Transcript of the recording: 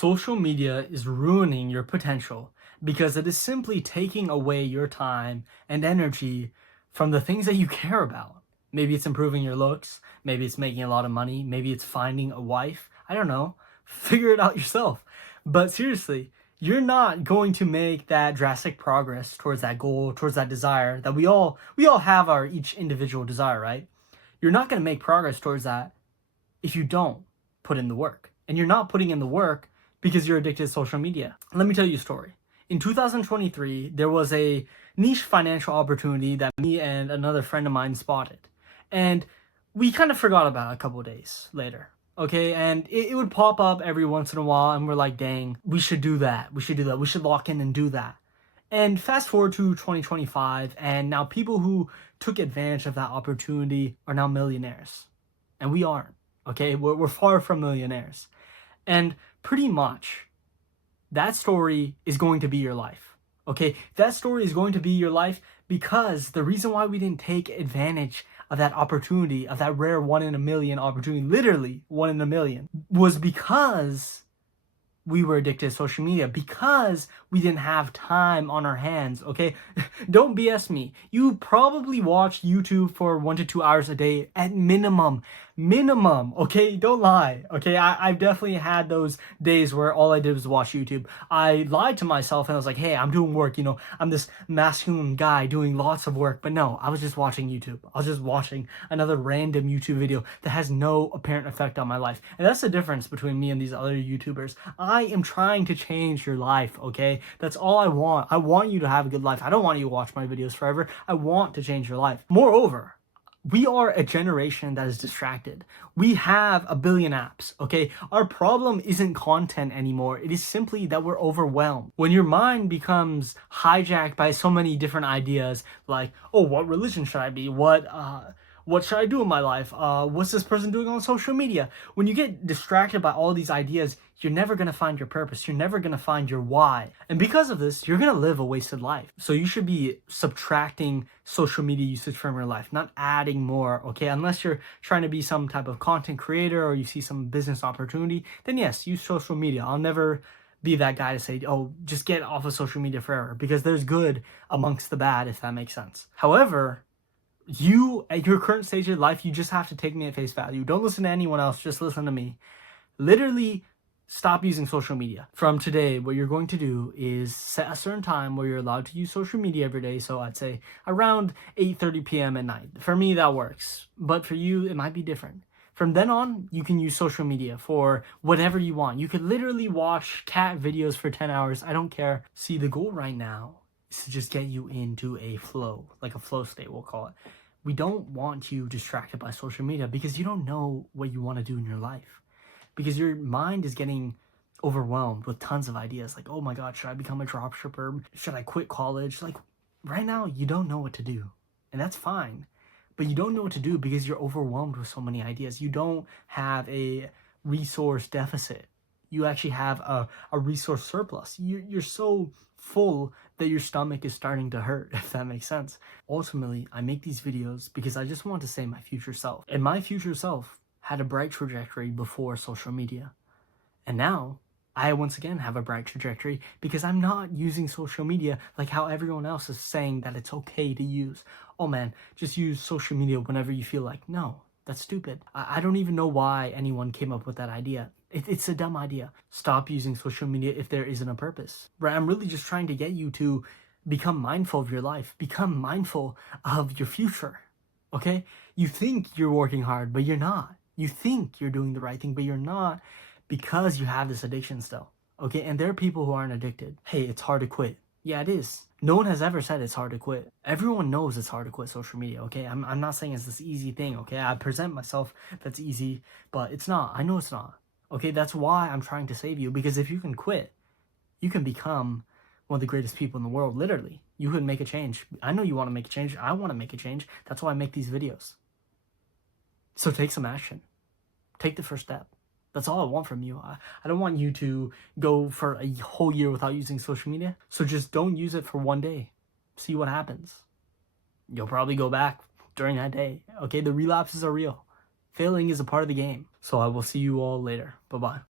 Social media is ruining your potential because it is simply taking away your time and energy from the things that you care about. Maybe it's improving your looks, maybe it's making a lot of money, maybe it's finding a wife. I don't know. Figure it out yourself. But seriously, you're not going to make that drastic progress towards that goal, towards that desire that we all have our each individual desire, right? You're not going to make progress towards that if you don't put in the work. And you're not putting in the work because you're addicted to social media. Let me tell you a story. In 2023, there was a niche financial opportunity that me and another friend of mine spotted. And we kind of forgot about it a couple of days later. Okay, and it would pop up every once in a while, and we're like, dang, we should do that. We should do that. We should lock in and do that. And fast forward to 2025, and now people who took advantage of that opportunity are now millionaires. And we aren't. Okay, we're far from millionaires. And pretty much, that story is going to be your life. Okay, that story is going to be your life because the reason why we didn't take advantage of that opportunity, of that rare 1 in a million opportunity, literally 1 in a million, was because we were addicted to social media, because we didn't have time on our hands, okay? Don't BS me. You probably watch YouTube for 1 to 2 hours a day at minimum, okay? Don't lie, okay? I've definitely had those days where all I did was watch YouTube. I lied to myself and I was like, hey, I'm doing work, I'm this masculine guy doing lots of work, but no, I was just watching YouTube. I was just watching another random YouTube video that has no apparent effect on my life. And that's the difference between me and these other YouTubers. I am trying to change your life, okay? That's all I want. I want you to have a good life. I don't want you to watch my videos forever. I want to change your life. Moreover, we are a generation that is distracted. We have a billion apps, okay? Our problem isn't content anymore. It is simply that we're overwhelmed. When your mind becomes hijacked by so many different ideas, like, oh, what religion should I be? What should I do in my life? What's this person doing on social media? When you get distracted by all these ideas, you're never going to find your purpose. You're never going to find your why. And because of this, you're going to live a wasted life. So you should be subtracting social media usage from your life, not adding more, okay? Unless you're trying to be some type of content creator or you see some business opportunity, then yes, use social media. I'll never be that guy to say, oh, just get off of social media forever, because there's good amongst the bad, if that makes sense. However, you, at your current stage of life, you just have to take me at face value. Don't listen to anyone else, just listen to me. Literally, stop using social media. From today, what you're going to do is set a certain time where you're allowed to use social media every day. So I'd say around 8:30 p.m. at night. For me, that works. But for you, it might be different. From then on, you can use social media for whatever you want. You could literally watch cat videos for 10 hours. I don't care. See, the goal right now is to just get you into a flow, like a flow state, we'll call it. We don't want you distracted by social media because you don't know what you want to do in your life. Because your mind is getting overwhelmed with tons of ideas. Like, oh my God, should I become a dropshipper? Should I quit college? Like, right now, you don't know what to do. And that's fine. But you don't know what to do because you're overwhelmed with so many ideas. You don't have a resource deficit. You actually have a resource surplus. You're so full that your stomach is starting to hurt, if that makes sense. Ultimately, I make these videos because I just want to save my future self. And my future self had a bright trajectory before social media. And now, I once again have a bright trajectory because I'm not using social media like how everyone else is saying that it's okay to use. Oh man, just use social media whenever you feel like. No, that's stupid. I don't even know why anyone came up with that idea. It's a dumb idea. Stop using social media if there isn't a purpose. Right? I'm really just trying to get you to become mindful of your life. Become mindful of your future. Okay? You think you're working hard, but you're not. You think you're doing the right thing, but you're not, because you have this addiction still. Okay? And there are people who aren't addicted. Hey, it's hard to quit. Yeah, it is. No one has ever said it's hard to quit. Everyone knows it's hard to quit social media, okay? I'm not saying it's this easy thing, okay? I present myself that's easy, but it's not. I know it's not. Okay, that's why I'm trying to save you, because if you can quit, you can become one of the greatest people in the world, literally. You can make a change. I know you want to make a change. I want to make a change. That's why I make these videos. So take some action. Take the first step. That's all I want from you. I don't want you to go for a whole year without using social media. So just don't use it for one day. See what happens. You'll probably go back during that day. Okay, the relapses are real. Failing is a part of the game. So I will see you all later. Bye-bye.